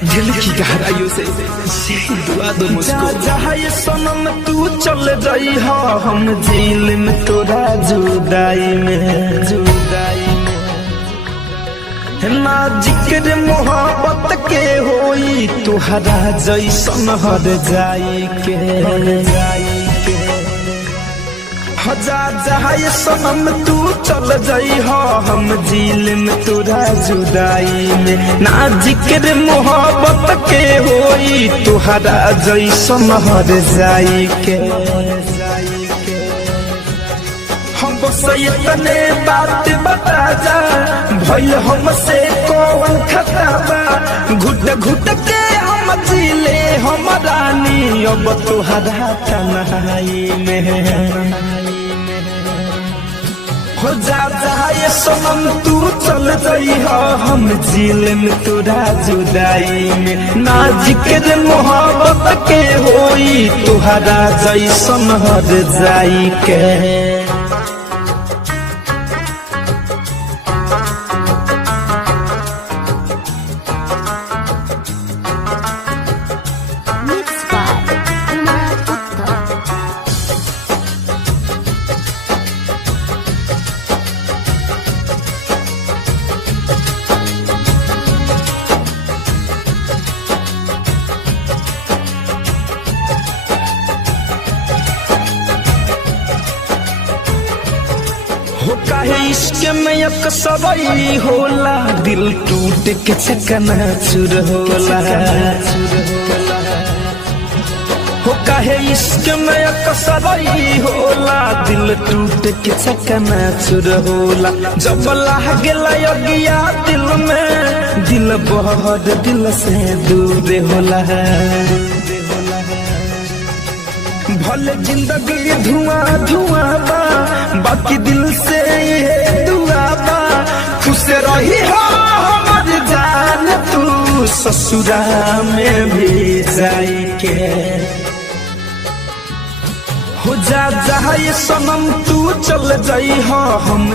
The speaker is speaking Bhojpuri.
दिल की गहराइयों से यही दुआ दो मुझको। जहाँ ये सनम तू चल जाई हो, हम जेल में तोरा जुदाई में, जुदाई में ना जिक्र मोहब्बत के होई तुहरा जैसन हर जाई के, जाई के हजार जहाँ ये सनम तू चल जाई हो, हम जेल में तोरा जुदाई में ना जिक्र मोहब्बत के होई तुहरा जैसन हर जाई के, हम बस इतने बात बता जा भइल हमसे कौन खता बा, घुट घुट के हम जीले हम रानी अब तुहरा तन्हाई में। हो जा ये सनम तू चल जाई हो, हम जेल में तोरा जुदाई में ना जिक्र मोहब्बत के होई तुहरा जैसन हर जाई के। हो काहे इश्क में अक्सरई होला, दिल टूट के चकनाचूर होला, हो काहे इश्क में अक्सरई होला, दिल टूट के चकनाचूर होला, जब लागेला अगिया दिल में दिल बहुत दिल से दूर होला। भले जिंदगी धुआं धुआं बा, बाकी दिल से ये दुआ बा, खुश रही हो हमर जान तू ससुरा में भी जाई के। हो जा ये सनम तू चल जाई हो, हम